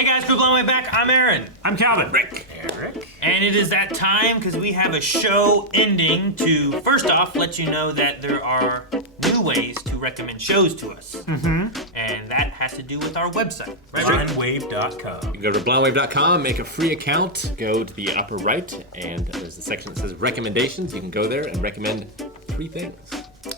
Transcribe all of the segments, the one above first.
Hey guys, Crew Blown Way Back. I'm Aaron. I'm Calvin. Eric. And it is that time because we have a show ending to, first off, let you know that there are new ways to recommend shows to us. And that has to do with our website. Right? Blindwave.com. You can go to blindwave.com, make a free account, go to the upper right, and there's a section that says recommendations. You can go there and recommend 3 things.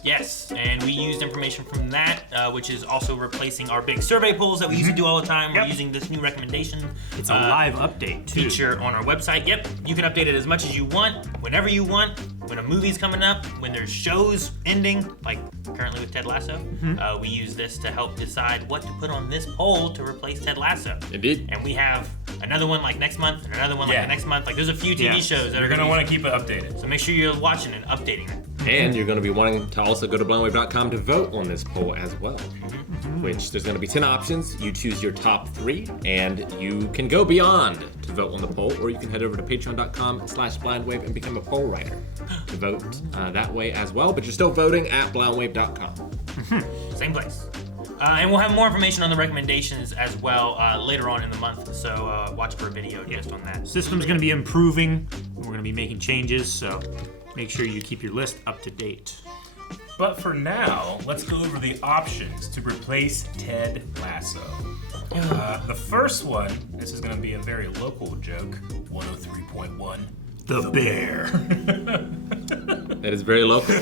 Yes, and we used information from that, which is also replacing our big survey polls that we used to do all the time. We're using this new recommendation. It's a live update, too. Feature on our website. Yep, you can update it as much as you want, whenever you want, when a movie's coming up, when there's shows ending, like currently with Ted Lasso. We use this to help decide what to put on this poll to replace Ted Lasso. Indeed. And we have another one like next month, and another one like the next month. Like there's a few TV shows that You're going to want to keep it updated. So make sure you're watching and updating it. And you're going to be wanting to also go to blindwave.com to vote on this poll as well. Which there's going to be 10 options. You choose your top 3, and you can go beyond to vote on the poll, or you can head over to patreon.com/blindwave and become a poll writer to vote that way as well. But you're still voting at blindwave.com. Same place. And we'll have more information on the recommendations as well later on in the month. So watch for a video just on that. System's going to be improving. We're going to be making changes, so make sure you keep your list up to date. But for now, let's go over the options to replace Ted Lasso. The first one, this is going to be a very local joke, 103.1. The Bear. That is very local.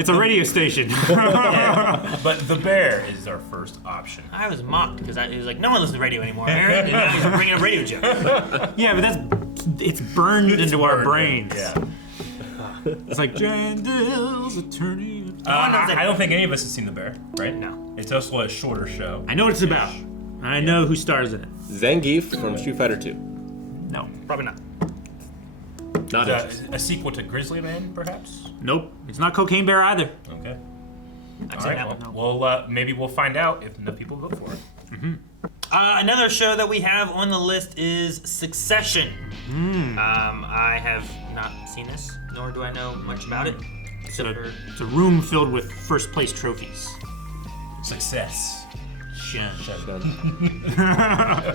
It's a radio station. But The Bear is our first option. I was mocked because he was like, no one listens to radio anymore, Aaron. And now he's bringing a radio joke. Yeah, but it's burned into our brains. Yeah. It's like Jandel's attorney. I don't think any of us have seen The Bear, right? No. It's also a shorter show. I know what it's about. I know who stars in it. Zangief from Street Fighter 2. No. Probably not. Not interesting. A sequel to Grizzly Man, perhaps? Nope. It's not Cocaine Bear either. Okay. I'd All say right, that one. well, maybe we'll find out if enough people vote for it. Another show that we have on the list is Succession. I have not seen this, nor do I know much about it. It's a room filled with first place trophies. Success. Shun. I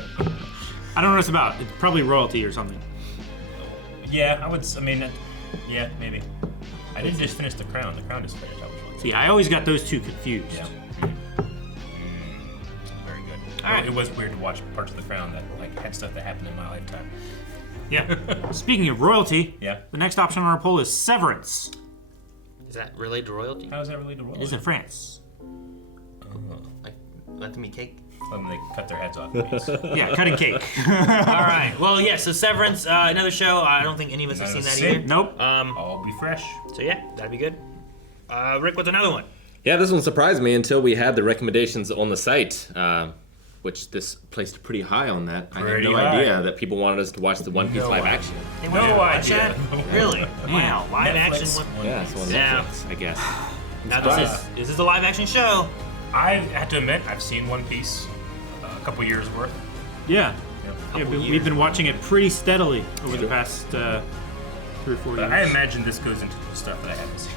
don't know what it's about. It's probably royalty or something. Yeah, yeah, maybe. I didn't just finish The Crown. The Crown just finished. That was really good. See, I always got those two confused. Yeah. Very good. All right. It was weird to watch parts of The Crown that had stuff that happened in my lifetime. Yeah. Speaking of royalty, Yeah. the next option on our poll is Severance. Is that related to royalty? How is that related to It royalty? is in France. Like, let them eat cake? When they cut their heads off. Please. Yeah, cutting cake. All right. Well, yeah, so Severance, another show. I don't think any of us have seen that either. Nope. All be fresh. So yeah, that'd be good. Rick, what's another one? Yeah, this one surprised me until we had the recommendations on the site, which this placed pretty high on that. I had Pretty no high. idea that people wanted us to watch the One Piece No live idea. action. They No wanted to watch idea. that? Really? Wow. Live action Netflix. one. Yeah, it's on Yeah. Netflix, I guess. Now this is a live action show. I have to admit, I've seen One Piece a couple years worth. Yeah. Yeah. We've been watching it pretty steadily over the past 3 or 4 years. But I imagine this goes into stuff that I haven't seen.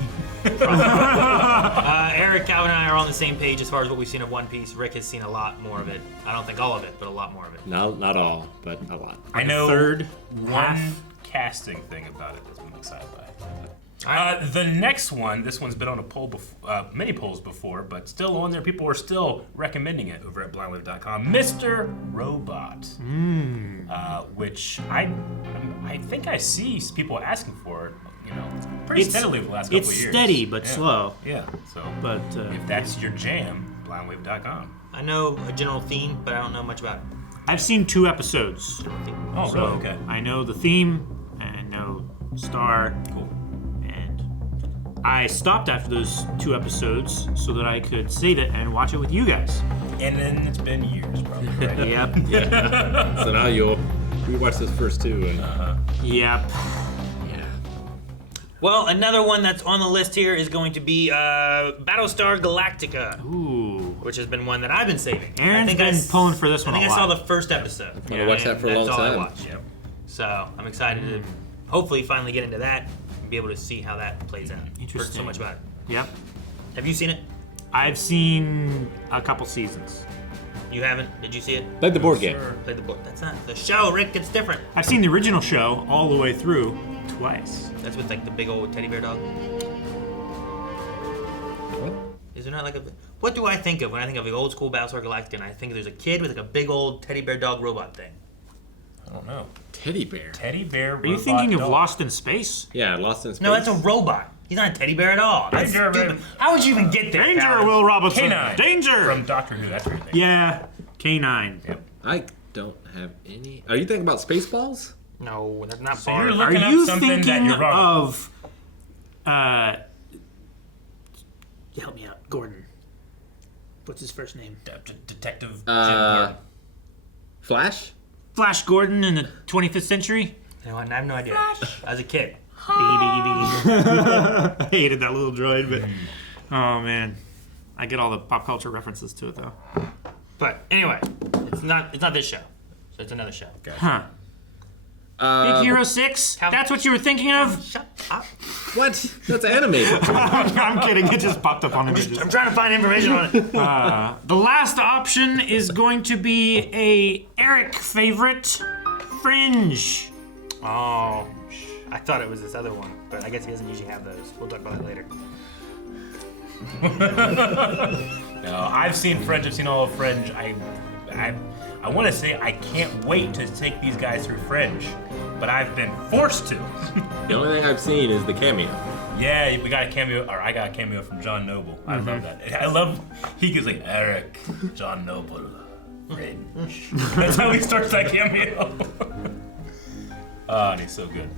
Eric, Calvin, and I are on the same page as far as what we've seen of One Piece. Rick has seen a lot more of it. I don't think all of it, but a lot more of it. No, not all, but a lot. I know third, one half. casting thing about it that I'm excited by. The next one, this one's been on a poll, many polls before, but still on there. People are still recommending it over at blindwave.com. Mr. Robot, which I think I see people asking for it. Pretty steadily over the last couple of years. It's steady but Yeah. slow. Yeah. So But if that's your jam, blindwave.com. I know a general theme, but I don't know much about it. I've seen 2 episodes. General theme. Oh, So really? Okay. I know the theme, and I know Star, Cool. and I stopped after those 2 episodes so that I could save it and watch it with you guys. And then it's been years, probably. Right? Yep. So now we watched those first 2, and Yep. Well, another one that's on the list here is going to be Battlestar Galactica, Ooh. which has been one that I've been saving. Aaron's been pulling for this one I think a I saw lot. the first episode. I've watched that for a long That's all I time. watched. Yep. So I'm excited to hopefully finally get into that and be able to see how that plays out. Heard so Interesting. much about it. Yep. Have you seen it? I've seen a couple seasons. You haven't? Did you see it? Played the board game. Played the board. That's not the show, Rick. It's different. I've seen the original show all the way through twice. That's with like the big old teddy bear dog. What? Is there not like a? What do I think of when I think of the old school Battlestar Galactica? And I think there's a kid with like a big old teddy bear dog robot thing. I don't know. Teddy bear. Teddy bear. Are you thinking of Lost in Space? Yeah, Lost in Space. No, that's a robot. He's not a teddy bear at all. That's Danger, stupid. man. How would you even get there? Danger, Calvin? Will Robinson. K9. Danger. From Doctor Who. That's what you're thinking. Yeah, K9. Yep. I don't have any. Are you thinking about Spaceballs? No, that's not So Bart. you're Are looking up you something that thinking you're wrong. of? Help me out, Gordon. What's his first name? Detective Jim Uh, Gordon. Flash? Flash Gordon in the 25th century. You know what? I have no idea. As a kid. I hated that little droid, but oh man, I get all the pop culture references to it though. But anyway, it's not this show. So it's another show. Huh? Big Hero 6? Count- That's what you were thinking of? Shut up. What? That's animated. I'm kidding. It just popped up on images. I'm trying to find information on it. The last option is going to be a Eric favorite, Fringe. Oh, I thought it was this other one, but I guess he doesn't usually have those. We'll talk about that later. No, I've seen Fringe. I've seen all of Fringe. I want to say I can't wait to take these guys through Fringe, but I've been forced to. The only thing I've seen is the cameo. Yeah, we got a cameo, or I got a cameo from John Noble. I love that. I love, he goes like, Eric, John Noble, Fringe. That's how he starts that cameo. Oh, and he's so good.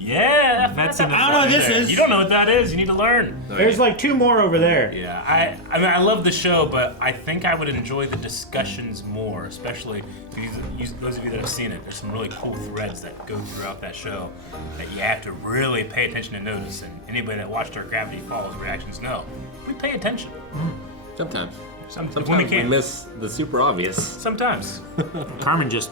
Yeah, That's in the- I don't know what this is. You don't know what that is. You need to learn. There's like two more over there. Yeah, I mean, I love the show, but I think I would enjoy the discussions more, especially those of you that have seen it. There's some really cool threads that go throughout that show that you have to really pay attention and notice. And anybody that watched our Gravity Falls reactions know we pay attention. Sometimes. Sometimes when we we can. miss the super obvious. Sometimes. Carmen just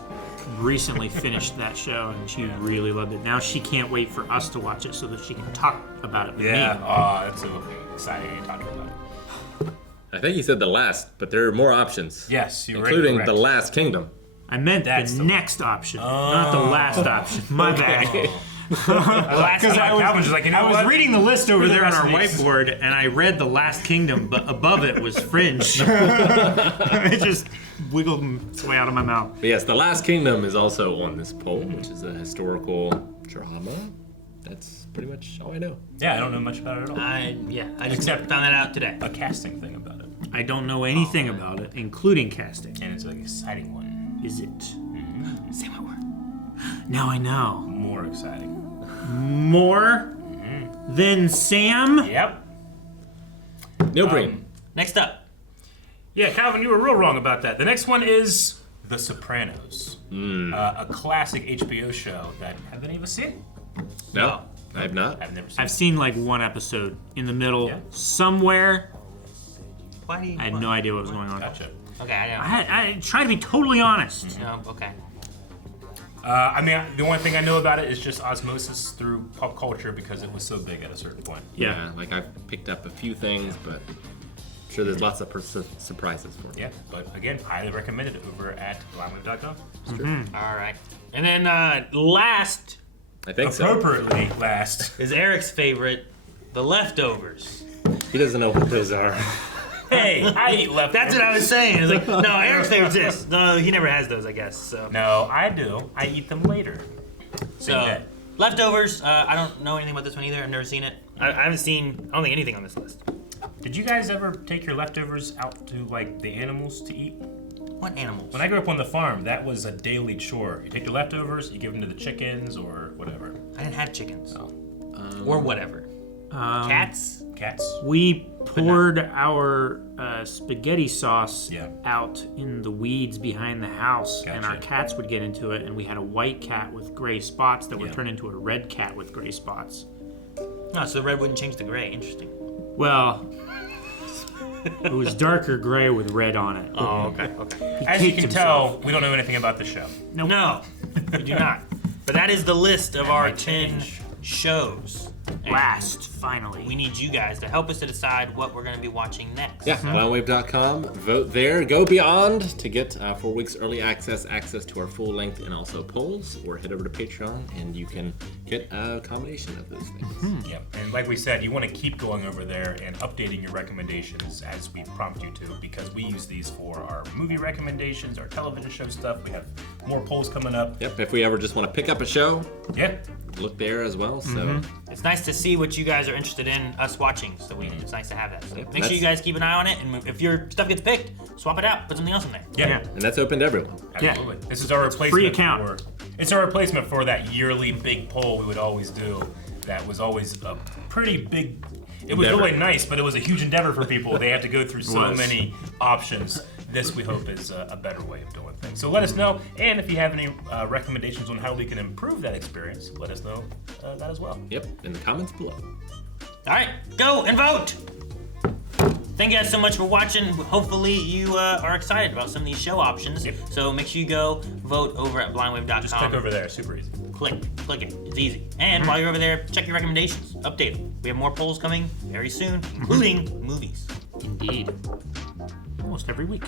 recently finished that show and she really loved it. Now she can't wait for us to watch it so that she can talk about it with Yeah. me. Oh, that's so exciting to talk about. I think he said the last, but there are more options. Yes, you're including correct. the Last Kingdom. I meant That's the the- next option, not the last option. My bad. Because I was just like, you know I was what? reading the list over Screw the there on rest our of these. whiteboard, and I read The Last Kingdom, but above it was Fringe. It just wiggled its way out of my mouth. But yes, the Last Kingdom is also on this poll, which is a historical drama. That's pretty much all I know. Yeah, I don't know much about it at all. I just Except- found that out today. A casting thing about it, I don't know anything about it, including casting. and it's an exciting one. Is it? Say my word. Now I know. More exciting. More than Sam? Yep. No brain. Next up. Yeah, Calvin, you were real wrong about that. The next one is The Sopranos, a classic HBO show that have any of us seen? No, I have not. I've never seen. I've seen like one episode in the middle Yeah. somewhere. Why do you? I had no idea what was going on. Gotcha. Okay, I know. I try to be totally honest. No, okay. I mean, the only thing I know about it is just osmosis through pop culture because it was so big at a certain point. Yeah. Like I've picked up a few things, but I'm sure there's lots of surprises for me. Yeah, but again, highly recommended it over at blindwave.com. All right. And then last I think so. Appropriately last. is Eric's favorite, The Leftovers. He doesn't know what those are. Hey, I eat leftovers. That's what I was saying. It's like, no, Eric's favorite's this. No, he never has those, I guess. So, No, I do. I eat them later. so Leftovers. I don't know anything about this one either. I've never seen it. I don't think anything on this list. Did you guys ever take your leftovers out to like the animals to eat? What animals? When I grew up on the farm, that was a daily chore. You take your leftovers, you give them to the chickens or whatever. I didn't have chickens. Oh. Or whatever. Cats? Cats. We poured our spaghetti sauce Yeah. out in the weeds behind the house, and our Gotcha. cats would get into it, and we had a white cat with gray spots that would Yeah. turn into a red cat with gray spots. No, so the red wouldn't change the gray. Interesting. Well, it was darker gray with red on it. Oh, okay. Okay. He As you caked can himself. tell, we don't know anything about the show. No, we do not. But that is the list of our might 10 change. shows. finally. We need you guys to help us to decide what we're going to be watching next. Yeah, blindwave.com. Vote there. Go beyond to get 4 weeks early access to our full length and also polls, or head over to Patreon and you can get a combination of those things. Yeah, and like we said, you want to keep going over there and updating your recommendations as we prompt you to, because we use these for our movie recommendations, our television show stuff. We have more polls coming up. Yep, if we ever just want to pick up a show, Yeah. look there as well. So It's nice to see what you guys are interested in us watching, so it's nice to have that. So Yep, make sure you that's- guys keep an eye on it, and if your stuff gets picked, swap it out, put something else in there. Yeah. and that's open to everyone. Absolutely. This is our replacement free account. it's our replacement for that yearly big poll we would always do. That was always a pretty big. It was Endeavor. really nice, but it was a huge endeavor for people. They had to go through so Was. many options. This, we hope, is a better way of doing things. So let us know, and if you have any recommendations on how we can improve that experience, let us know that as well. Yep, in the comments below. All right, go and vote. Thank you guys so much for watching. Hopefully you are excited about some of these show options. Yep. So make sure you go vote over at blindwave.com. Just click over there, super easy. Click it. It's easy. And while you're over there, check your recommendations. Update them. We have more polls coming very soon, including movies. Indeed. Almost every week.